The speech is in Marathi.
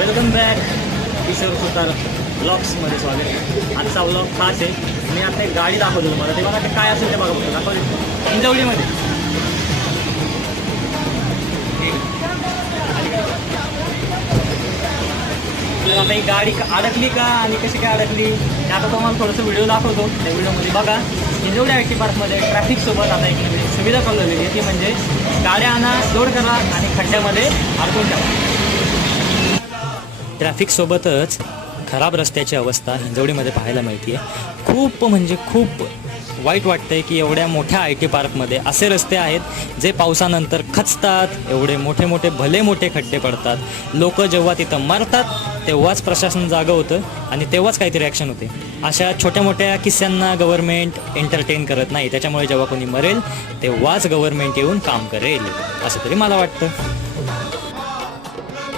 वेलकम बॅक किशोर सुतार ब्लॉग्समध्ये स्वागत आहे. आजचा ब्लॉग खास आहे. मी आता एक गाडी दाखवतो तुम्हाला. ते बघा ते काय असेल ते बघा फक्त दाखवते हिंजवडीमध्ये. तर आता ही गाडी अडकली का आणि कशी काय अडकली ते आता तुम्हाला थोडंसं व्हिडिओ दाखवतो. त्या व्हिडिओमध्ये बघा हिंजवडी आय टी पार्कमध्ये ट्रॅफिकसोबत आता एक नवीन सुविधा कळवलेली आहे. ती म्हणजे गाड्या आणा, लोड करा आणि खड्ड्यामध्ये अडकून ठेवा. ट्रॅफिकसोबतच खराब रस्त्याची अवस्था हिंजवडीमध्ये पाहायला मिळते. खूप म्हणजे खूप वाईट वाटतं आहे की एवढ्या मोठ्या आय टी पार्कमध्ये असे रस्ते आहेत जे पावसानंतर खचतात. एवढे मोठे मोठे भले मोठे खड्डे पडतात. लोक जेव्हा तिथं मरतात तेव्हाच प्रशासन जागं होतं आणि तेव्हाच काहीतरी ॲक्शन होते. अशा छोट्या मोठ्या किस्स्यांना गव्हर्नमेंट एंटरटेन करत नाही. त्याच्यामुळे जेव्हा कोणी मरेल तेव्हाच गव्हर्नमेंट येऊन काम करेल असं तरी मला वाटतं.